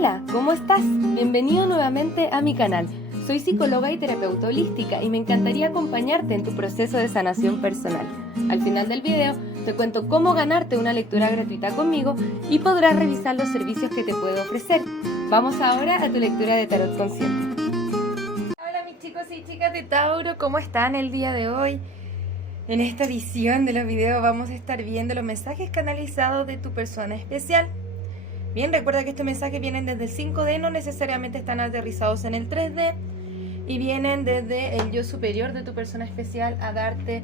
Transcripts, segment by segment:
Hola, ¿cómo estás? Bienvenido nuevamente a mi canal. Soy psicóloga y terapeuta holística y me encantaría acompañarte en tu proceso de sanación personal. Al final del video te cuento cómo ganarte una lectura gratuita conmigo y podrás revisar los servicios que te puedo ofrecer. Vamos ahora a tu lectura de tarot consciente. Hola mis chicos y chicas de Tauro, ¿cómo están el día de hoy? En esta edición de los videos vamos a estar viendo los mensajes canalizados de tu persona especial. Bien, recuerda que estos mensajes vienen desde el 5D, no necesariamente están aterrizados en el 3D y vienen desde el yo superior de tu persona especial a darte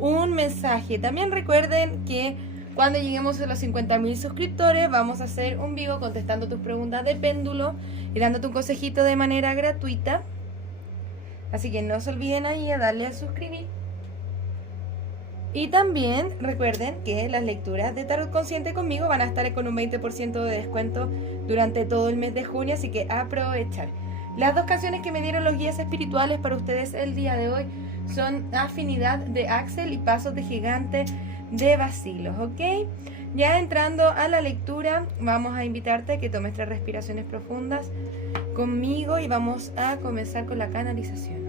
un mensaje. También recuerden que cuando lleguemos a los 50.000 suscriptores vamos a hacer un vivo contestando tus preguntas de péndulo y dándote un consejito de manera gratuita. Así que no se olviden ahí a darle a suscribir. Y también recuerden que las lecturas de Tarot Consciente conmigo van a estar con un 20% de descuento durante todo el mes de junio, así que aprovechar. Las dos canciones que me dieron los guías espirituales para ustedes el día de hoy son Afinidad de Axel y Pasos de Gigante de Basilos, ¿ok? Ya entrando a la lectura, vamos a invitarte a que tomes 3 respiraciones profundas conmigo y vamos a comenzar con la canalización.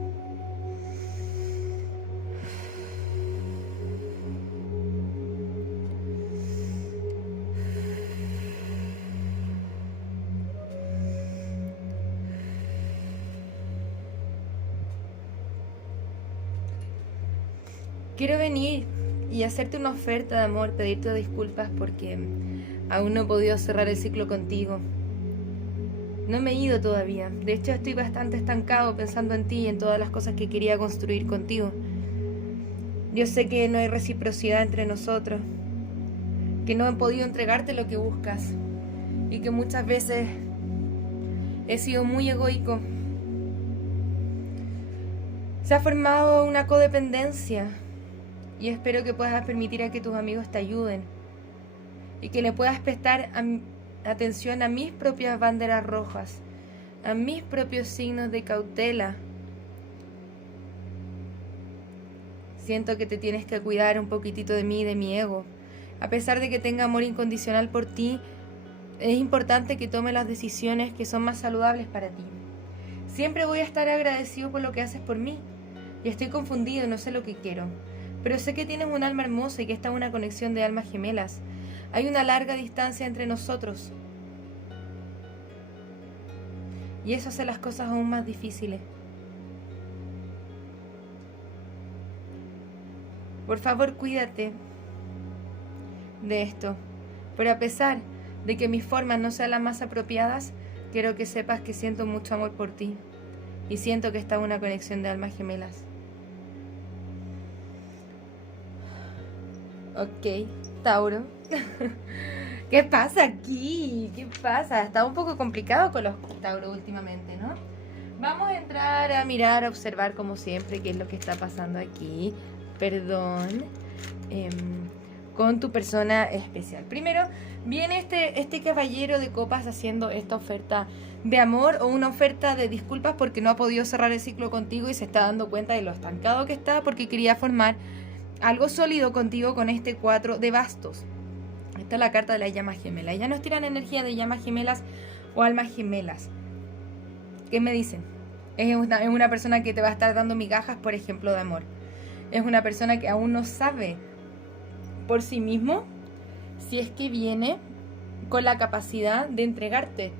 Quiero venir y hacerte una oferta de amor, pedirte disculpas porque aún no he podido cerrar el ciclo contigo. No me he ido todavía. De hecho, estoy bastante estancado pensando en ti y en todas las cosas que quería construir contigo. Yo sé que no hay reciprocidad entre nosotros, que no he podido entregarte lo que buscas y que muchas veces he sido muy egoico. Se ha formado una codependencia. Y espero que puedas permitir a que tus amigos te ayuden y que le puedas prestar atención a mis propias banderas rojas, a mis propios signos de cautela. Siento que te tienes que cuidar un poquitito de mí y de mi ego. A pesar de que tenga amor incondicional por ti, es importante que tomes las decisiones que son más saludables para ti. Siempre voy a estar agradecido por lo que haces por mí. Y estoy confundido, no sé lo que quiero. Pero sé que tienes un alma hermosa y que esta es una conexión de almas gemelas. Hay una larga distancia entre nosotros. Y eso hace las cosas aún más difíciles. Por favor, cuídate de esto. Pero a pesar de que mis formas no sean las más apropiadas, quiero que sepas que siento mucho amor por ti. Y siento que esta es una conexión de almas gemelas. Ok, Tauro. ¿Qué pasa aquí? ¿Qué pasa? Está un poco complicado con los Tauro últimamente, ¿no? Vamos a entrar a mirar, a observar como siempre qué es lo que está pasando aquí. Perdón. Con tu persona especial. Primero viene este caballero de copas haciendo esta oferta de amor o una oferta de disculpas porque no ha podido cerrar el ciclo contigo y se está dando cuenta de lo estancado que está porque quería formar algo sólido contigo con este 4 de bastos. Esta es la carta de la llama gemela. Ellas nos tiran energía de llamas gemelas o almas gemelas. ¿Qué me dicen? Es una persona que te va a estar dando migajas, por ejemplo, de amor. Es una persona que aún no sabe por sí mismo si es que viene con la capacidad de entregarte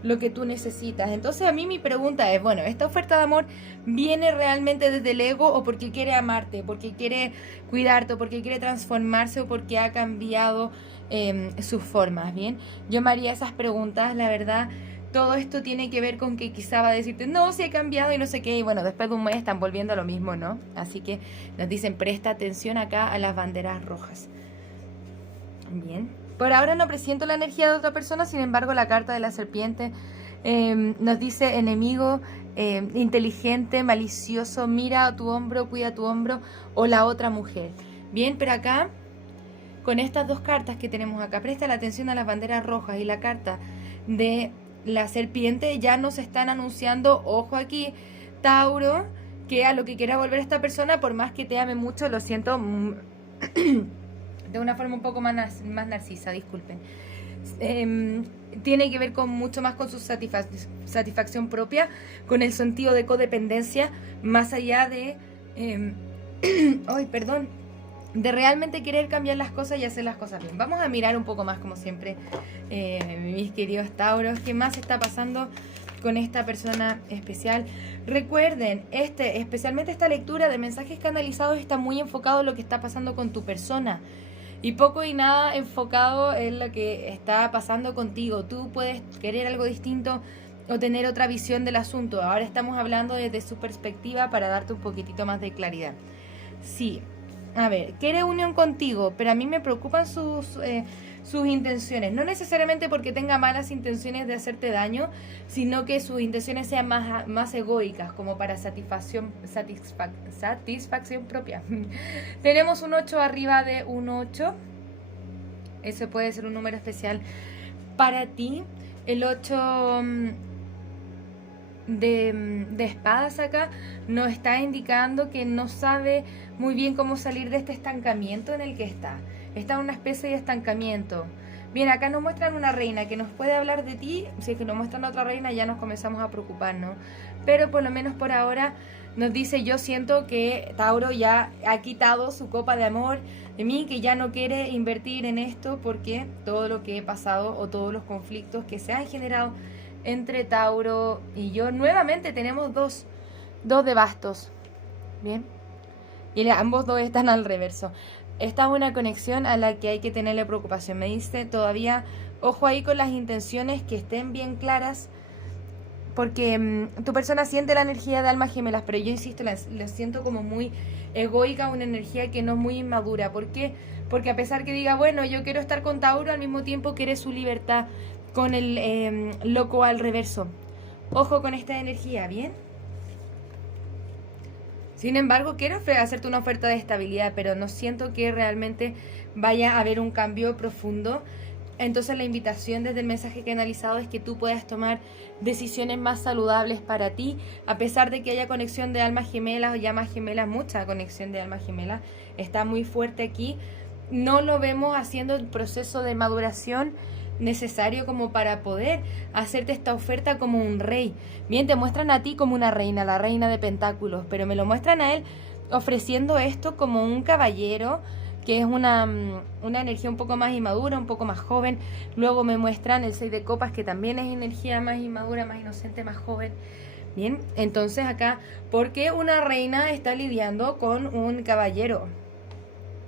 lo que tú necesitas. Entonces a mí mi pregunta es, bueno, ¿esta oferta de amor viene realmente desde el ego o porque quiere amarte, porque quiere cuidarte, o porque quiere transformarse o porque ha cambiado sus formas? Bien, yo me haría esas preguntas, la verdad. Todo esto tiene que ver con que quizá va a decirte, no, si he cambiado y no sé qué, y bueno, después de un mes están volviendo a lo mismo, ¿no? Así que nos dicen, presta atención acá a las banderas rojas. Bien. Por ahora no presiento la energía de otra persona, sin embargo la carta de la serpiente nos dice enemigo, inteligente, malicioso, mira a tu hombro, cuida tu hombro, o la otra mujer. Bien, pero acá, con estas dos cartas que tenemos acá, presta la atención a las banderas rojas y la carta de la serpiente, ya nos están anunciando, ojo aquí, Tauro, que a lo que quiera volver esta persona, por más que te ame mucho, lo siento... de una forma un poco más narcisa, disculpen. tiene que ver con mucho más con su satisfacción propia, con el sentido de codependencia, más allá de ay, perdón, de realmente querer cambiar las cosas y hacer las cosas bien. Vamos a mirar un poco más, como siempre, mis queridos Tauros, qué más está pasando con esta persona especial. Recuerden, especialmente esta lectura de mensajes canalizados está muy enfocado en lo que está pasando con tu persona y poco y nada enfocado en lo que está pasando contigo. Tú puedes querer algo distinto o tener otra visión del asunto. Ahora estamos hablando desde su perspectiva para darte un poquitito más de claridad. Sí, a ver, quiere unión contigo, pero a mí me preocupan sus intenciones. No necesariamente porque tenga malas intenciones de hacerte daño, sino que sus intenciones sean más egoicas, como para satisfacción propia. Tenemos un 8 arriba de un 8. Eso puede ser un número especial para ti. El 8 de espadas acá nos está indicando que no sabe muy bien cómo salir de este estancamiento en el que está. Está en una especie de estancamiento. Bien, acá nos muestran una reina que nos puede hablar de ti. Si es que nos muestran a otra reina ya nos comenzamos a preocupar, ¿no? Pero por lo menos por ahora nos dice: yo siento que Tauro ya ha quitado su copa de amor de mí, que ya no quiere invertir en esto porque todo lo que he pasado o todos los conflictos que se han generado entre Tauro y yo, nuevamente tenemos dos de bastos. Bien, y ambos dos están al reverso. Esta es una conexión a la que hay que tenerle preocupación. Me dice todavía, ojo ahí con las intenciones, que estén bien claras, porque tu persona siente la energía de almas gemelas, pero yo insisto, la siento como muy egoica, una energía que no es muy inmadura. ¿Por qué? Porque a pesar que diga, bueno, yo quiero estar con Tauro, al mismo tiempo quiere su libertad, con el loco al reverso. Ojo con esta energía, ¿bien? Sin embargo, quiero hacerte una oferta de estabilidad, pero no siento que realmente vaya a haber un cambio profundo. Entonces la invitación desde el mensaje que he analizado es que tú puedas tomar decisiones más saludables para ti, a pesar de que haya conexión de almas gemelas o llamas gemelas, mucha conexión de almas gemelas, está muy fuerte aquí. No lo vemos haciendo el proceso de maduración necesario como para poder hacerte esta oferta como un rey. Bien, te muestran a ti como una reina, la reina de pentáculos, pero me lo muestran a él ofreciendo esto como un caballero, que es una energía un poco más inmadura, un poco más joven. Luego me muestran el 6 de copas, que también es energía más inmadura, más inocente, más joven. Bien, entonces acá, ¿por qué una reina está lidiando con un caballero?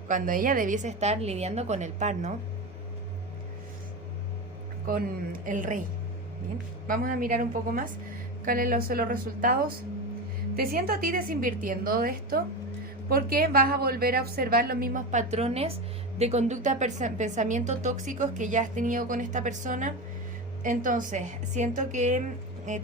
Cuando ella debiese estar lidiando con el par, ¿no? Con el rey. Bien, vamos a mirar un poco más cuáles son los resultados. Te siento a ti desinvirtiendo de esto, porque vas a volver a observar los mismos patrones de conducta, pensamiento tóxicos que ya has tenido con esta persona. Entonces, siento que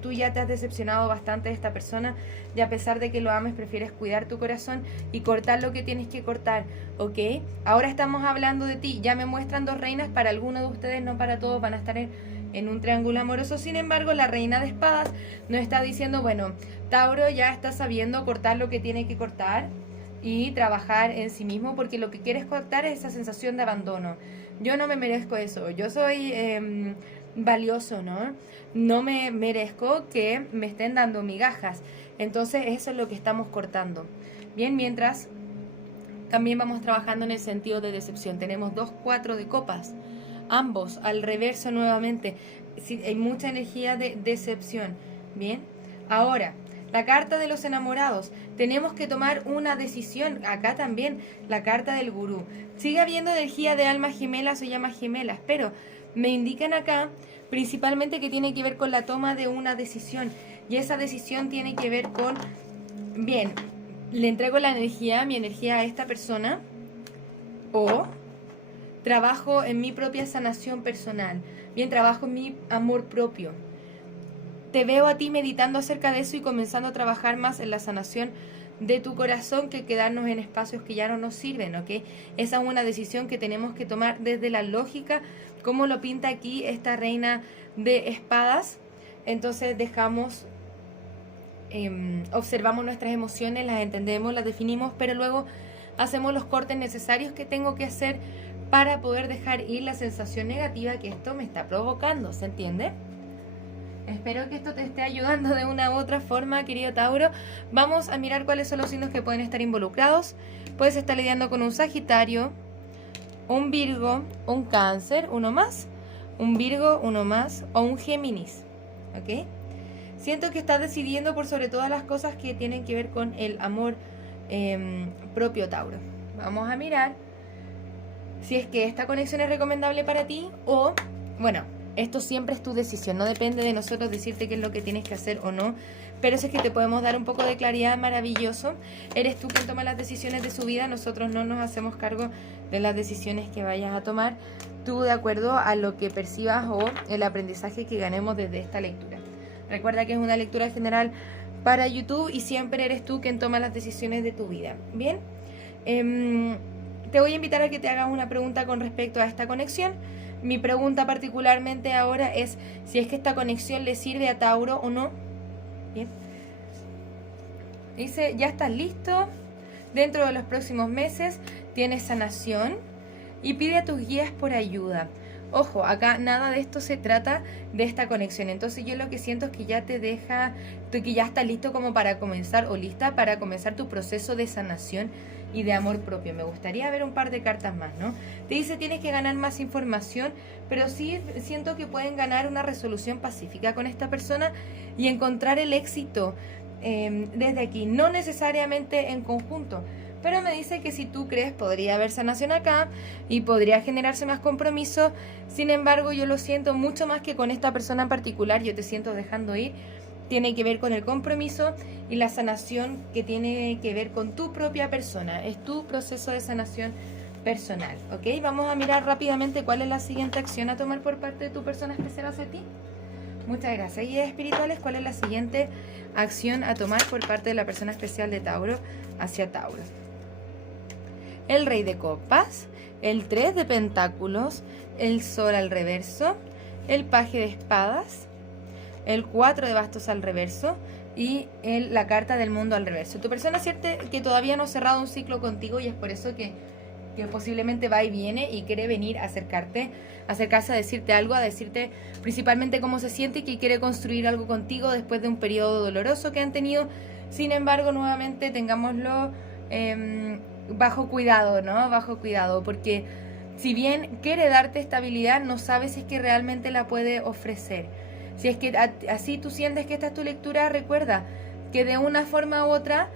tú ya te has decepcionado bastante de esta persona, y a pesar de que lo ames, prefieres cuidar tu corazón y cortar lo que tienes que cortar, ¿ok? Ahora estamos hablando de ti. Ya me muestran dos reinas, para algunos de ustedes, no para todos, van a estar en un triángulo amoroso. Sin embargo, la reina de espadas nos está diciendo, bueno, Tauro ya está sabiendo cortar lo que tiene que cortar y trabajar en sí mismo, porque lo que quieres cortar es esa sensación de abandono. Yo no me merezco eso, yo soy valioso, ¿no? No me merezco que me estén dando migajas. Entonces eso es lo que estamos cortando. Bien, mientras también vamos trabajando en el sentido de decepción. Tenemos 2, 4 de copas, ambos al reverso nuevamente. Sí, hay mucha energía de decepción. Bien, ahora la carta de los enamorados. Tenemos que tomar una decisión. Acá también la carta del gurú. Sigue habiendo energía de almas gemelas o llamas gemelas, pero me indican acá principalmente que tiene que ver con la toma de una decisión. Y esa decisión tiene que ver con, bien, le entrego la energía, mi energía a esta persona, o trabajo en mi propia sanación personal. Bien, trabajo en mi amor propio. Te veo a ti meditando acerca de eso y comenzando a trabajar más en la sanación de tu corazón, que quedarnos en espacios que ya no nos sirven, ¿ok? Esa es una decisión que tenemos que tomar desde la lógica, como lo pinta aquí esta reina de espadas. Entonces dejamos, observamos nuestras emociones, las entendemos, las definimos, pero luego hacemos los cortes necesarios que tengo que hacer para poder dejar ir la sensación negativa que esto me está provocando, ¿se entiende? Espero que esto te esté ayudando de una u otra forma, querido Tauro. Vamos a mirar cuáles son los signos que pueden estar involucrados. Puedes estar lidiando con un Sagitario, un Virgo, un Cáncer, uno más, un Virgo, uno más, o un Géminis, ¿ok? Siento que estás decidiendo por sobre todas las cosas que tienen que ver con el amor propio, Tauro. Vamos a mirar si es que esta conexión es recomendable para ti o, bueno, esto siempre es tu decisión, no depende de nosotros decirte qué es lo que tienes que hacer o no, pero si es que te podemos dar un poco de claridad, maravilloso. Eres tú quien toma las decisiones de su vida, nosotros no nos hacemos cargo de las decisiones que vayas a tomar, tú de acuerdo a lo que percibas o el aprendizaje que ganemos desde esta lectura. Recuerda que es una lectura general para YouTube y siempre eres tú quien toma las decisiones de tu vida. Bien, te voy a invitar a que te hagas una pregunta con respecto a esta conexión. Mi pregunta particularmente ahora es si es que esta conexión le sirve a Tauro o no. Bien. Dice, ya estás listo. Dentro de los próximos meses tienes sanación y pide a tus guías por ayuda. Ojo, acá nada de esto se trata de esta conexión. Entonces yo lo que siento es que ya te deja, que ya estás listo como para comenzar o lista para comenzar tu proceso de sanación y de amor propio. Me gustaría ver un par de cartas más, ¿no? Te dice tienes que ganar más información, pero sí siento que pueden ganar una resolución pacífica con esta persona y encontrar el éxito desde aquí, no necesariamente en conjunto. Pero me dice que si tú crees podría haber sanación acá y podría generarse más compromiso. Sin embargo, yo lo siento mucho más que con esta persona en particular. Yo te siento dejando ir. Tiene que ver con el compromiso y la sanación que tiene que ver con tu propia persona. Es tu proceso de sanación personal, ¿ok? Vamos a mirar rápidamente cuál es la siguiente acción a tomar por parte de tu persona especial hacia ti. Muchas gracias. Guías espirituales, ¿cuál es la siguiente acción a tomar por parte de la persona especial de Tauro hacia Tauro? El Rey de Copas, el 3 de Pentáculos, el Sol al reverso, el Paje de Espadas, el 4 de Bastos al reverso y la Carta del Mundo al reverso. Tu persona siente que todavía no ha cerrado un ciclo contigo y es por eso que posiblemente va y viene y quiere venir a acercarse a decirte algo, a decirte principalmente cómo se siente y que quiere construir algo contigo después de un periodo doloroso que han tenido. Sin embargo, nuevamente tengámoslo bajo cuidado, ¿no? Bajo cuidado, porque si bien quiere darte estabilidad, no sabes si es que realmente la puede ofrecer. Si es que así tú sientes que esta es tu lectura, recuerda que de una forma u otra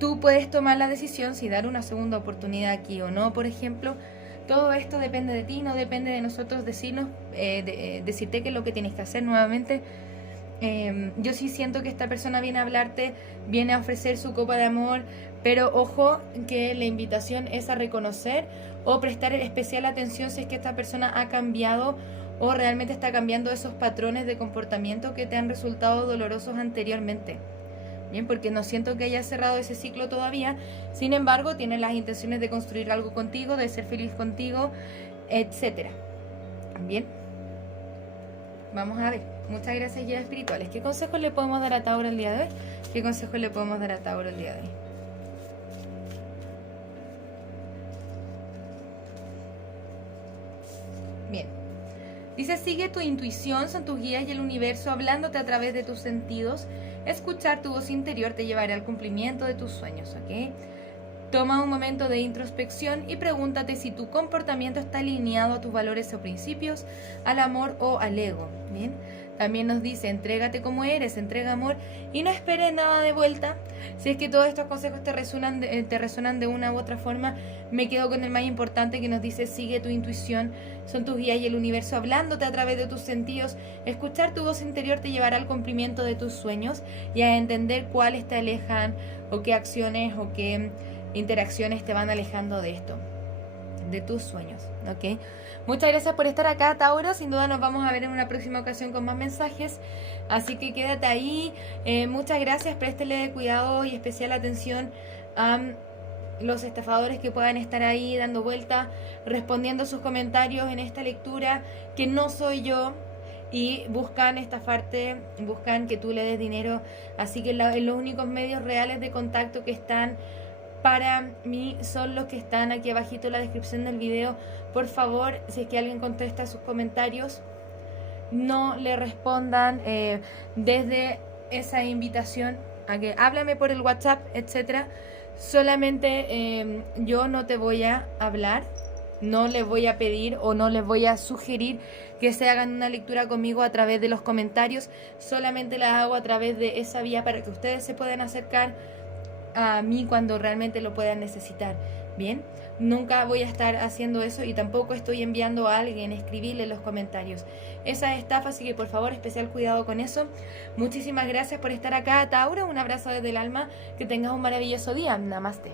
tú puedes tomar la decisión si dar una segunda oportunidad aquí o no, por ejemplo. Todo esto depende de ti, no depende de nosotros decirnos, decirte qué es lo que tienes que hacer nuevamente. Yo sí siento que esta persona viene a hablarte, viene a ofrecer su copa de amor, pero ojo que la invitación es a reconocer o prestar especial atención si es que esta persona ha cambiado o realmente está cambiando esos patrones de comportamiento que te han resultado dolorosos anteriormente. Bien, porque no siento que haya cerrado ese ciclo todavía. Sin embargo, tiene las intenciones de construir algo contigo, de ser feliz contigo, etcétera. Bien, vamos a ver. Muchas gracias, guías espirituales. ¿Qué consejos le podemos dar a Tauro el día de hoy? ¿Qué consejos le podemos dar a Tauro el día de hoy? Bien. Dice, sigue tu intuición, son tus guías y el universo hablándote a través de tus sentidos. Escuchar tu voz interior te llevará al cumplimiento de tus sueños, ¿ok? Toma un momento de introspección y pregúntate si tu comportamiento está alineado a tus valores o principios, al amor o al ego, ¿bien? También nos dice, entrégate como eres, entrega amor y no esperes nada de vuelta. Si es que todos estos consejos te resuenan de una u otra forma, me quedo con el más importante que nos dice, sigue tu intuición, son tus guías y el universo hablándote a través de tus sentidos. Escuchar tu voz interior te llevará al cumplimiento de tus sueños y a entender cuáles te alejan o qué acciones o qué interacciones te van alejando de esto, de tus sueños, ¿ok? Muchas gracias por estar acá, Tauro. Sin duda nos vamos a ver en una próxima ocasión con más mensajes. Así que quédate ahí. Muchas gracias. Préstele cuidado y especial atención a los estafadores que puedan estar ahí dando vuelta, respondiendo sus comentarios en esta lectura, que no soy yo. Y buscan estafarte, buscan que tú le des dinero. Así que los únicos medios reales de contacto que están para mí son los que están aquí abajito en la descripción del video. Por favor, si es que alguien contesta sus comentarios, no le respondan desde esa invitación a que háblame por el WhatsApp, etcétera. Solamente yo no te voy a hablar, no les voy a pedir o no les voy a sugerir que se hagan una lectura conmigo a través de los comentarios. Solamente la hago a través de esa vía para que ustedes se puedan acercar a mí cuando realmente lo puedan necesitar. Bien, nunca voy a estar haciendo eso y tampoco estoy enviando a alguien a escribirle en los comentarios. Esa es estafa, así que por favor especial cuidado con eso. Muchísimas gracias por estar acá, Tauro. Un abrazo desde el alma. Que tengas un maravilloso día. Namaste.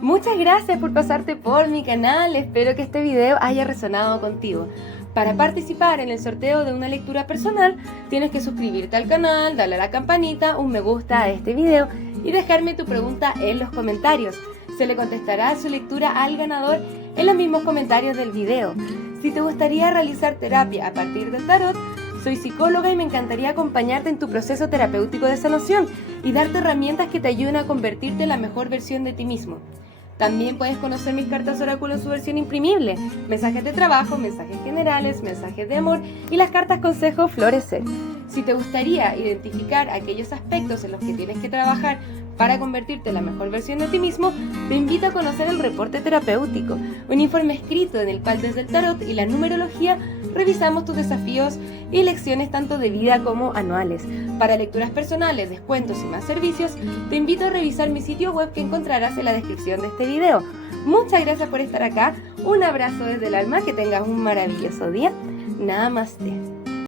Muchas gracias por pasarte por mi canal. Espero que este video haya resonado contigo. Para participar en el sorteo de una lectura personal, tienes que suscribirte al canal, darle a la campanita, un me gusta a este video y dejarme tu pregunta en los comentarios. Se le contestará su lectura al ganador en los mismos comentarios del video. Si te gustaría realizar terapia a partir del tarot, soy psicóloga y me encantaría acompañarte en tu proceso terapéutico de sanación y darte herramientas que te ayuden a convertirte en la mejor versión de ti mismo. También puedes conocer mis cartas oráculo en su versión imprimible, mensajes de trabajo, mensajes generales, mensajes de amor y las cartas consejo florecer. Si te gustaría identificar aquellos aspectos en los que tienes que trabajar para convertirte en la mejor versión de ti mismo, te invito a conocer el reporte terapéutico, un informe escrito en el cual desde el tarot y la numerología revisamos tus desafíos y lecciones tanto de vida como anuales. Para lecturas personales, descuentos y más servicios, te invito a revisar mi sitio web que encontrarás en la descripción de este video. Muchas gracias por estar acá, un abrazo desde el alma, que tengas un maravilloso día. Namaste.